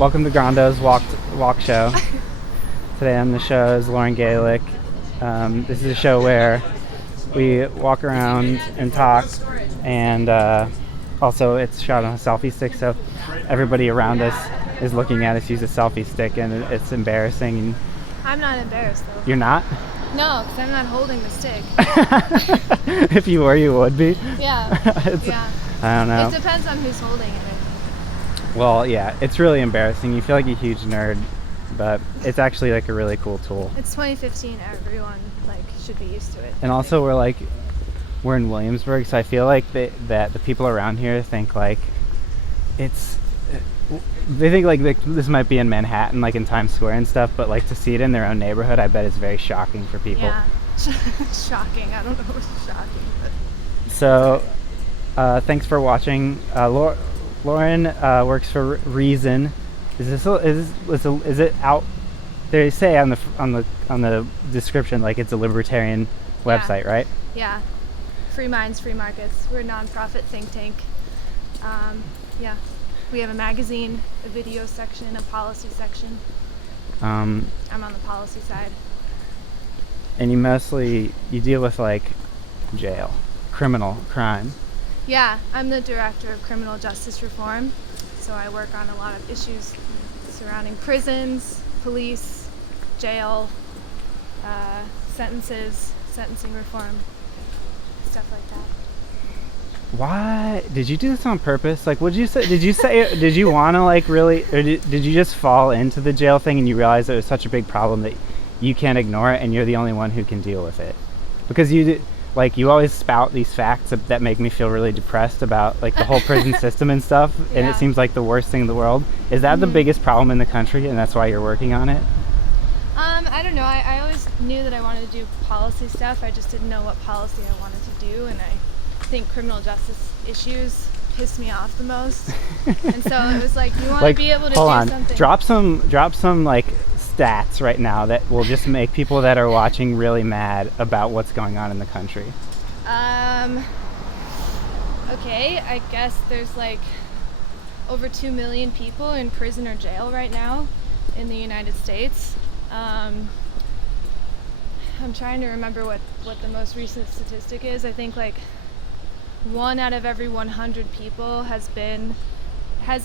Welcome to Grondo's Walk Show. Today on the show is Lauren Galik. This is a show where we walk around and talk, and also it's shot on a selfie stick, so everybody around us is looking at us use a selfie stick, and it's embarrassing. I'm not embarrassed, though. You're not? No, because I'm not holding the stick. If you were, you would be. Yeah. Yeah. I don't know. It depends on who's holding it. Well, yeah, it's really embarrassing. You feel like a huge nerd, but it's actually like a really cool tool. It's 2015. Everyone should be used to it. And also, we're in Williamsburg, so I feel like that the people around here think like it's. They think like this might be in Manhattan, like in Times Square and stuff, but like to see it in their own neighborhood, I bet it's very shocking for people. Yeah, shocking. I don't know what's shocking, but. So, thanks for watching. Lauren works for Reason. Is it out? They say on the description like it's a libertarian website, right? Yeah. Free minds, free markets. We're a nonprofit think tank. Yeah. We have a magazine, a video section, a policy section. I'm on the policy side. And you deal with like jail, crime. Yeah, I'm the director of criminal justice reform, so I work on a lot of issues surrounding prisons, police, jail, sentencing reform, stuff like that. Why did you do this on purpose? Like, did you want to like really, or did you just fall into the jail thing and you realize it was such a big problem that you can't ignore it and you're the only one who can deal with it? Because you always spout these facts that make me feel really depressed about like the whole prison system and stuff, and it seems like the worst thing in the world. Is that the biggest problem in the country, and that's why you're working on it? I don't know. I always knew that I wanted to do policy stuff. I just didn't know what policy I wanted to do, and I think criminal justice issues piss me off the most. And so it was like, you want to be able to do something. Drop some like stats right now that will just make people that are watching really mad about what's going on in the country. Okay, I guess there's like over 2 million people in prison or jail right now in the United States. I'm trying to remember what the most recent statistic is. I think like 1 out of every 100 people has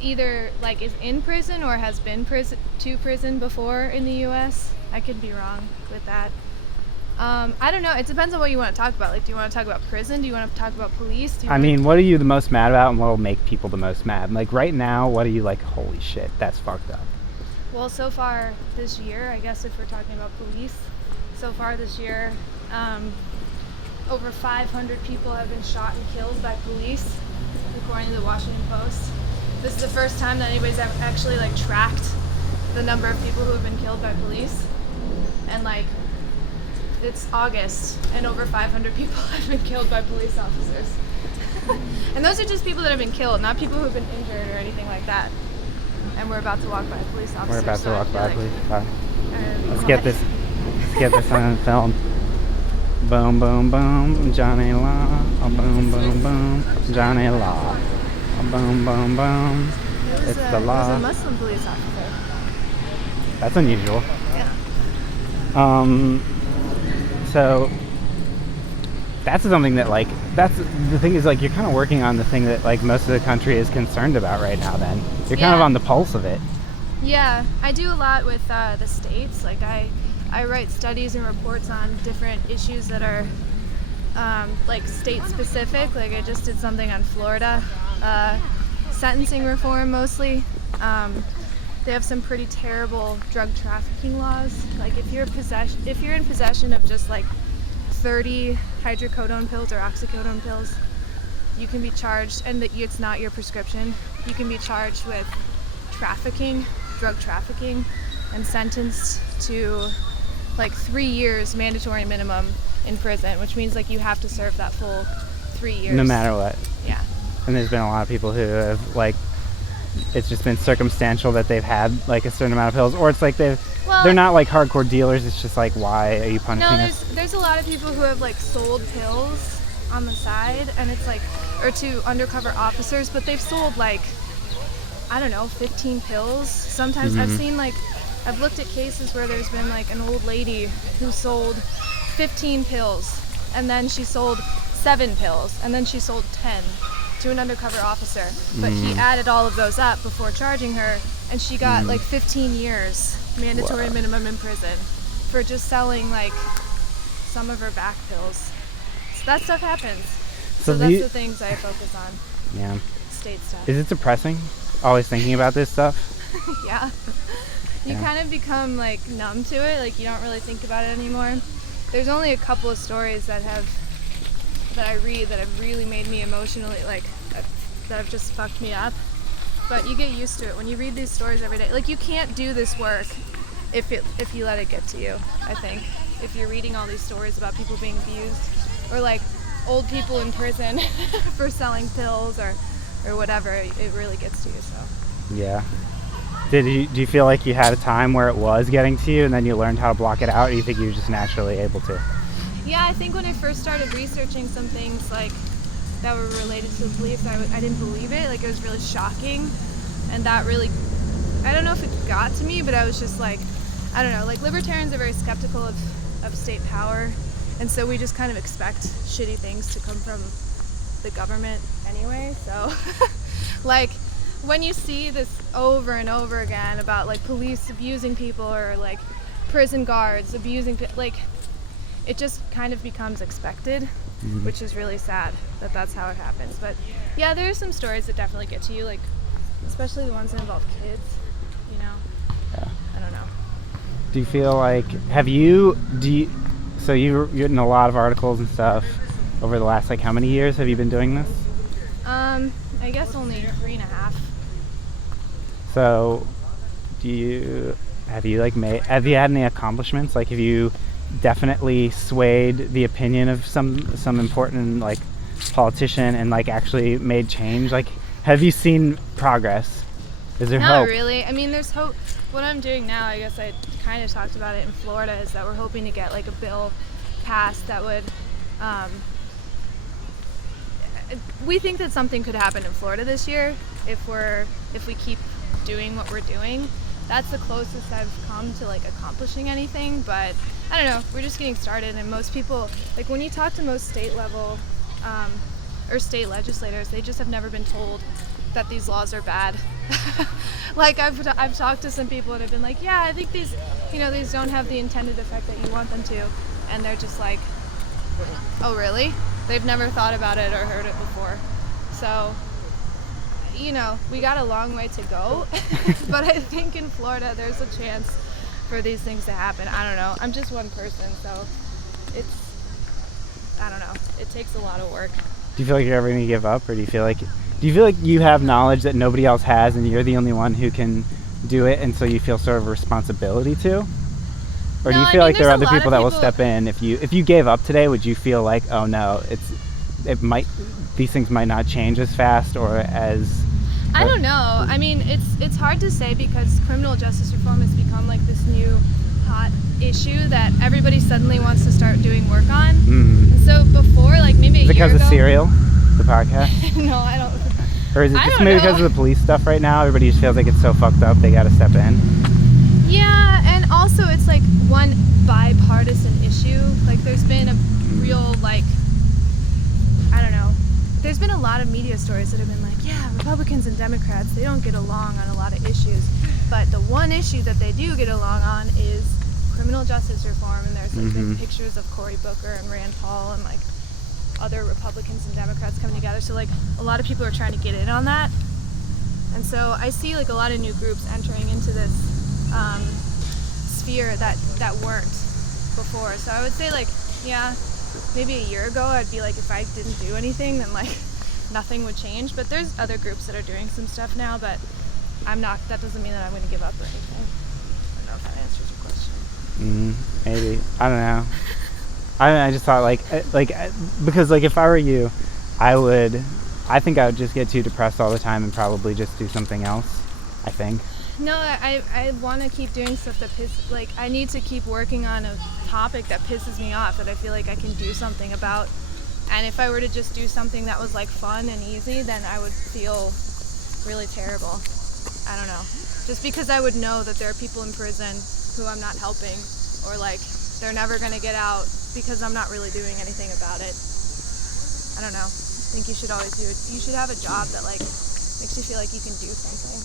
either like is in prison or has been to prison before in the U.S. I could be wrong with that. I don't know. It depends on what you want to talk about. Like, do you want to talk about prison? Do you want to talk about police? What are you the most mad about, and what will make people the most mad? Like right now, what are you like? Holy shit, that's fucked up. Well, so far this year, I guess if we're talking about police, so far this year, over 500 people have been shot and killed by police, according to the Washington Post. This is the first time that anybody's actually like tracked the number of people who have been killed by police. And like, it's August and over 500 people have been killed by police officers. And those are just people that have been killed, not people who have been injured or anything like that. And we're about to walk by a police officer. We're about to walk by a police officer. Let's get this on film. Boom, boom, boom, Johnny Law. Oh, boom, boom, boom, Johnny Law. Oh, boom, boom, boom. It's the law. It was a Muslim police officer. That's unusual. Yeah. So that's something that that's the thing is like you're kind of working on the thing that like most of the country is concerned about right now. Then you're kind of on the pulse of it. Yeah, I do a lot with the states. Like I write studies and reports on different issues that are like state specific. Like I just did something on Florida, sentencing reform mostly. They have some pretty terrible drug trafficking laws. Like if you're in possession of just like 30 hydrocodone pills or oxycodone pills, you can be charged, and that it's not your prescription, you can be charged with drug trafficking, and sentenced to like 3 years mandatory minimum in prison, which means like you have to serve that full 3 years. No matter what. Yeah. And there's been a lot of people who have like, it's just been circumstantial that they've had like a certain amount of pills, or it's like they're not like hardcore dealers. It's just like, why are you punishing us? There's a lot of people who have like sold pills on the side, and it's like, or to undercover officers, but they've sold like I don't know, 15 pills. Sometimes I've seen like, I've looked at cases where there's been like an old lady who sold 15 pills, and then she sold 7 pills, and then she sold 10 to an undercover officer. But he added all of those up before charging her, and she got like 15 years mandatory minimum in prison for just selling like some of her back pills. So that stuff happens. So that's the things I focus on. Yeah. State stuff. Is it depressing? Always thinking about this stuff? Yeah. You kind of become like numb to it, like you don't really think about it anymore. There's only a couple of stories that I read that have really made me emotionally, like, that have just fucked me up. But you get used to it when you read these stories every day. Like, you can't do this work if you let it get to you, I think. If you're reading all these stories about people being abused, or like old people in prison for selling pills or whatever, it really gets to you. So yeah. Do you feel like you had a time where it was getting to you and then you learned how to block it out, or do you think you were just naturally able to? Yeah, I think when I first started researching some things like that were related to the police, I didn't believe it. Like, it was really shocking, and that really, I don't know if it got to me, but I was just like, I don't know, like libertarians are very skeptical of state power, and so we just kind of expect shitty things to come from the government anyway. So like, when you see this over and over again about like police abusing people, or like prison guards abusing like, it just kind of becomes expected, which is really sad that that's how it happens. But yeah, there are some stories that definitely get to you, like especially the ones that involve kids, you know. Yeah. I don't know. Do you feel like, so you've written a lot of articles and stuff over the last, like, how many years have you been doing this? I guess only 3.5. So have you had any accomplishments? Like, have you definitely swayed the opinion of some important like politician and like actually made change? Like, have you seen progress? Is there hope? Not really. I mean, there's hope. What I'm doing now, I guess I kind of talked about it in Florida, is that we're hoping to get like a bill passed that would we think that something could happen in Florida this year if we keep doing what we're doing. That's the closest I've come to like accomplishing anything, but I don't know, we're just getting started. And most people, like when you talk to most state level or state legislators, they just have never been told that these laws are bad. Like I've talked to some people and have been like, yeah, I think these don't have the intended effect that you want them to, and they're just like, oh really? They've never thought about it or heard it before. So, we got a long way to go, but I think in Florida there's a chance for these things to happen. I don't know. I'm just one person, so I don't know. It takes a lot of work. Do you feel like you're ever going to give up, or do you feel like you have knowledge that nobody else has and you're the only one who can do it, and so you feel sort of a responsibility to? Or do you feel like there are other people that will step in? If you gave up today, would you feel like, oh no, these things might not change as fast or as... I don't know. I mean, it's hard to say because criminal justice reform has become like this new hot issue that everybody suddenly wants to start doing work on. And so before, like maybe a year ago... Because of Serial, the podcast? No, I don't... Or is it just maybe because of the police stuff right now? Everybody just feels like it's so fucked up, they gotta step in? Yeah, and also it's like one bipartisan issue. Like there's been a real like, I don't know, there's been a lot of media stories that have been like, yeah, Republicans and Democrats, they don't get along on a lot of issues, but the one issue that they do get along on is criminal justice reform. And there's like been pictures of Cory Booker and Rand Paul and like other Republicans and Democrats coming together, so like a lot of people are trying to get in on that. And so I see like a lot of new groups entering into this sphere that weren't before. So I would say like, yeah, maybe a year ago I'd be like, if I didn't do anything then like nothing would change. But there's other groups that are doing some stuff now, but that doesn't mean that I'm going to give up or anything. I don't know if that answers your question. Maybe. I don't know. I just thought because like if I were you, I think I would just get too depressed all the time and probably just do something else, I think. No, I want to keep doing stuff that I need to keep working on a topic that pisses me off, that I feel like I can do something about. And if I were to just do something that was like fun and easy, then I would feel really terrible. I don't know. Just because I would know that there are people in prison who I'm not helping, or like they're never going to get out because I'm not really doing anything about it. I don't know. I think you should always do it. You should have a job that like makes you feel like you can do something.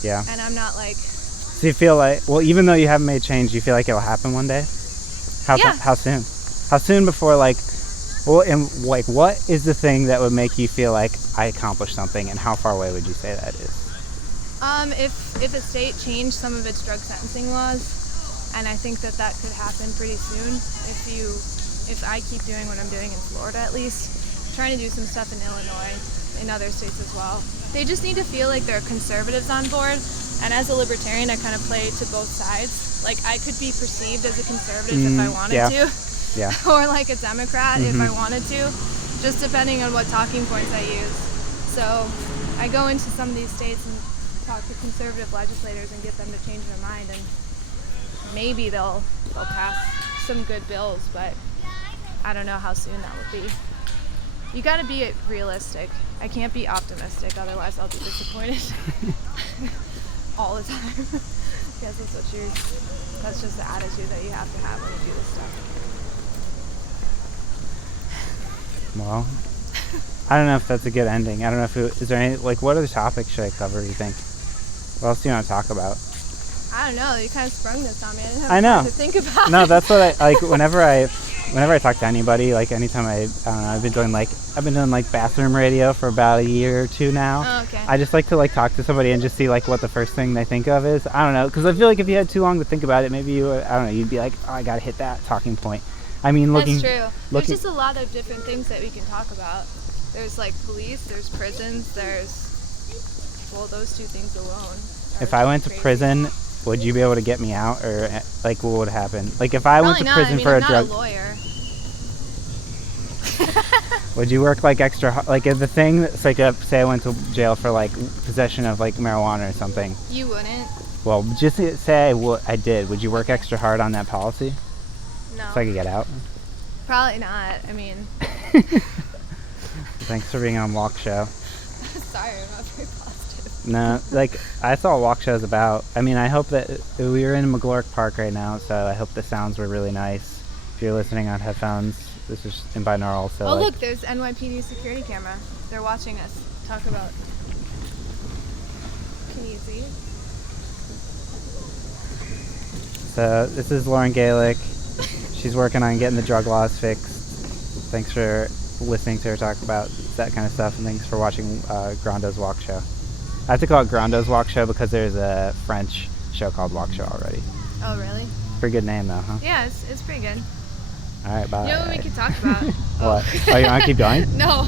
Yeah. And I'm not like. So you feel like, well, even though you haven't made change, you feel like it'll happen one day? Yeah. How soon? How soon before, like, well, and like, what is the thing that would make you feel like I accomplished something, and how far away would you say that is? If a state changed some of its drug sentencing laws, and I think that could happen pretty soon if I keep doing what I'm doing in Florida, at least, trying to do some stuff in Illinois, in other states as well. They just need to feel like there are conservatives on board, and as a libertarian, I kind of play to both sides. Like, I could be perceived as a conservative if I wanted to, or like a Democrat if I wanted to, just depending on what talking points I use. So I go into some of these states and talk to conservative legislators and get them to change their mind, and maybe they'll pass some good bills, but I don't know how soon that would be. You got to be realistic. I can't be optimistic, otherwise I'll be disappointed all the time. Because that's just the attitude that you have to have when you do this stuff. Well, I don't know if that's a good ending. I don't know if is there any, like, what other topics should I cover, you think? What else do you want to talk about? I don't know. You kind of sprung this on me. I didn't have time to think about No, it. that's what I like. Whenever I talk to anybody, like anytime I don't know, I've been doing like bathroom radio for about a year or two now. Oh, okay. I just like to like talk to somebody and just see like what the first thing they think of is. I don't know, because I feel like if you had too long to think about it, maybe you'd be like, oh, I gotta hit that talking point. I mean, That's true. There's just a lot of different things that we can talk about. There's like police, there's prisons, those two things alone. If I went to prison, would you be able to get me out, or like what would happen? Like if I went to prison for a drug, I'm not a lawyer. would you work like extra like if the thing that's like say I went to jail for like possession of like marijuana or something? You wouldn't. Well, just say I did. Would you work extra hard on that policy? No. So I could get out? Probably not. I mean. Thanks for being on Walk Show. Sorry, I'm not very positive. No, like that's all Walk Show's about. I mean, I hope that we are in McGlurk Park right now, so I hope the sounds were really nice. If you're listening on headphones, this is in binaural. So oh, look, there's NYPD security camera. They're watching us talk about. Can you see? So this is Lauren Galik. She's working on getting the drug laws fixed. Thanks for listening to her talk about that kind of stuff, and thanks for watching Grando's Walk Show. I have to call it Grando's Walk Show because there's a French show called Walk Show already. Oh, really? Pretty good name though, huh? Yeah, it's pretty good. All right, bye. You know what we could talk about? What? Oh, you want to keep going? No.